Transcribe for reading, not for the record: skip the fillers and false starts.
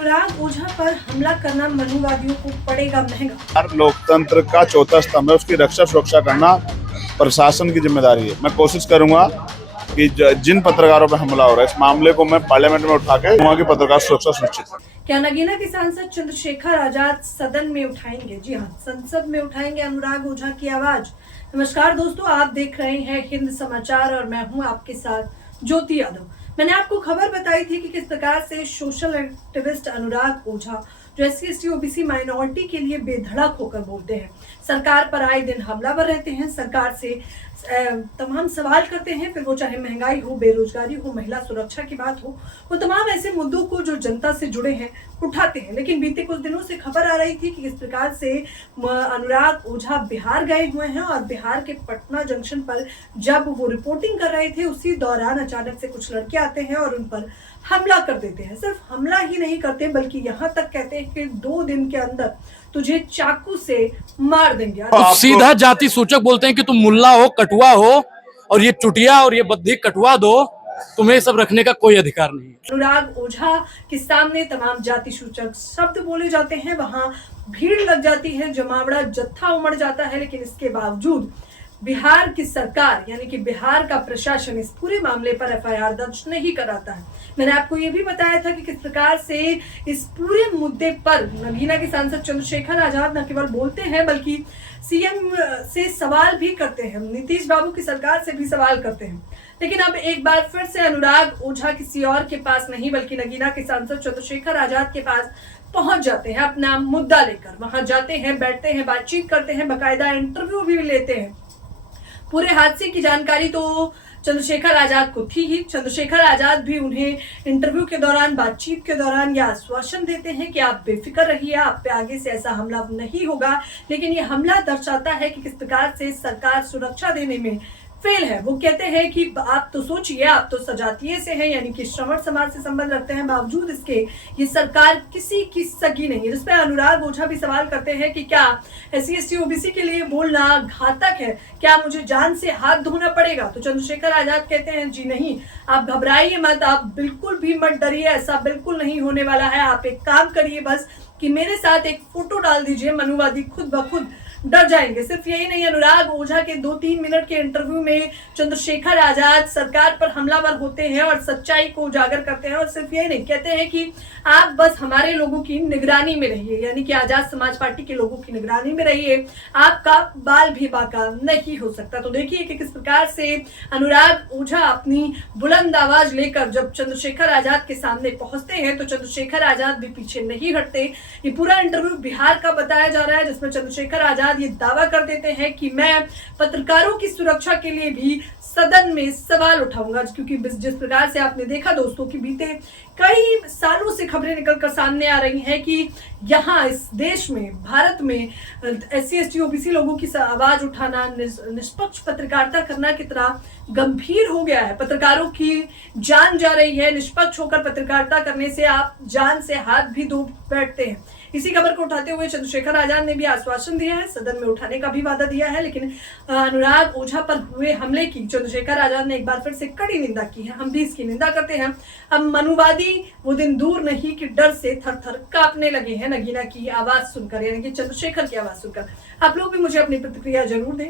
अनुराग ओझा पर हमला करना मनुवादियों को पड़ेगा महंगा। लोकतंत्र का चौथा स्तंभ है, उसकी रक्षा सुरक्षा करना प्रशासन की जिम्मेदारी है। मैं कोशिश करूंगा कि जिन पत्रकारों पर हमला हो रहा है इस मामले को मैं पार्लियामेंट में उठा के वहाँ की पत्रकार सुरक्षा सुनिश्चित। क्या नगीना के सांसद चंद्रशेखर आजाद सदन में उठाएंगे? जी हाँ, संसद में उठाएंगे अनुराग ओझा की आवाज। नमस्कार दोस्तों, आप देख रहे हैं हिंद समाचार और मैं हूं आपके साथ ज्योति यादव। मैंने आपको खबर बताई थी कि किस प्रकार से सोशल एक्टिविस्ट अनुराग ओझा जो SC/ST OBC माइनॉरिटी के लिए बेधड़क होकर बोलते हैं, सरकार पर आए दिन हमलावर रहते हैं, सरकार से तमाम सवाल करते हैं, फिर वो चाहे महंगाई हो, बेरोजगारी हो, महिला सुरक्षा की बात हो, वो तमाम ऐसे मुद्दों को जो जनता से जुड़े हैं उठाते हैं। लेकिन बीते कुछ दिनों से खबर आ रही थी कि किस प्रकार से अनुराग ओझा बिहार गए हुए हैं और बिहार के पटना जंक्शन पर जब वो रिपोर्टिंग कर रहे थे उसी दौरान अचानक से कुछ लड़के आते हैं और उन पर हमला कर देते हैं। सिर्फ हमला ही नहीं करते बल्कि यहाँ तक कहते हैं कि 2 दिन के अंदर तुझे चाकू से मार देंगे। तो सीधा जाति सूचक बोलते हैं कि तुम मुल्ला हो, कटुआ हो और ये चुटिया और ये बद्धी कटवा दो, तुम्हें सब रखने का कोई अधिकार नहीं। अनुराग ओझा के सामने तमाम जाति सूचक शब्द बोले जाते हैं, वहां भीड़ लग जाती है, जमावड़ा जत्था उमड़ जाता है। लेकिन इसके बावजूद बिहार की सरकार यानी कि बिहार का प्रशासन इस पूरे मामले पर FIR दर्ज नहीं कराता है। मैंने आपको ये भी बताया था कि किस प्रकार से इस पूरे मुद्दे पर नगीना के सांसद चंद्रशेखर आजाद न केवल बोलते हैं बल्कि CM से सवाल भी करते हैं, नीतीश बाबू की सरकार से भी सवाल करते हैं। लेकिन अब एक बार फिर से अनुराग ओझा किसी और के पास नहीं बल्कि नगीना के सांसद चंद्रशेखर आजाद के पास पहुंच जाते हैं अपना मुद्दा लेकर। वहां जाते हैं, बैठते हैं, बातचीत करते हैं, बाकायदा इंटरव्यू भी लेते हैं। पूरे हादसे की जानकारी तो चंद्रशेखर आजाद को थी ही। चंद्रशेखर आजाद भी उन्हें इंटरव्यू के दौरान, बातचीत के दौरान यह आश्वासन देते हैं कि आप बेफिक्र रहिए, आप पे आगे से ऐसा हमला नहीं होगा। लेकिन यह हमला दर्शाता है कि किस प्रकार से सरकार सुरक्षा देने में फेल है। वो कहते हैं कि आप तो सोचिए, आप तो सजातीय से हैं यानी कि श्रमण समाज से संबंध रखते हैं, बावजूद इसके ये सरकार किसी की सगी नहीं है। जिस पर अनुराग ओझा भी सवाल करते हैं कि क्या SC/ST OBC के लिए बोलना घातक है, क्या मुझे जान से हाथ धोना पड़ेगा? तो चंद्रशेखर आजाद कहते हैं जी नहीं, आप घबराइए मत, आप बिल्कुल भी मत डरिए, ऐसा बिल्कुल नहीं होने वाला है। आप एक काम करिए बस कि मेरे साथ एक फोटो डाल दीजिए, मनुवादी खुद ब खुद डर जाएंगे। सिर्फ यही नहीं, अनुराग ओझा के 2-3 मिनट के इंटरव्यू में चंद्रशेखर आजाद सरकार पर हमलावर होते हैं और सच्चाई को उजागर करते हैं। और सिर्फ यही नहीं, कहते हैं कि आप बस हमारे लोगों की निगरानी में रहिए, यानी कि आजाद समाज पार्टी के लोगों की निगरानी में रहिए, आपका बाल भी बाका नहीं हो सकता। तो देखिए कि किस प्रकार से अनुराग ओझा अपनी बुलंद आवाज लेकर जब चंद्रशेखर आजाद के सामने पहुंचते हैं तो चंद्रशेखर आजाद भी पीछे नहीं हटते। ये पूरा इंटरव्यू बिहार का बताया जा रहा है, जिसमें चंद्रशेखर आजाद ये दावा कर देते हैं कि मैं पत्रकारों की सुरक्षा के लिए भी सदन में सवाल उठाऊंगा। क्योंकि जिस प्रकार से आपने देखा दोस्तों कि बीते कई सालों से खबरें निकलकर सामने आ रही हैं कि यहाँ इस देश में, भारत में SC/ST OBC लोगों की आवाज उठाना, निष्पक्ष पत्रकारिता करना कितना गंभीर हो गया है। पत्रकारों की जान जा रही है, निष्पक्ष होकर पत्रकारिता करने से आप जान से हाथ भी धो बैठते हैं। इसी खबर को उठाते हुए चंद्रशेखर आजाद ने भी आश्वासन दिया है, सदन में उठाने का भी वादा दिया है। लेकिन अनुराग ओझा पर हुए हमले की चंद्रशेखर आजाद ने एक बार फिर से कड़ी निंदा की है। हम भी इसकी निंदा करते हैं। अब मनुवादी वो दिन दूर नहीं कि डर से थर-थर कांपने लगे हैं नगीना की आवाज सुनकर, यानी कि चंद्रशेखर की आवाज सुनकर। आप लोग भी मुझे अपनी प्रतिक्रिया जरूर दें।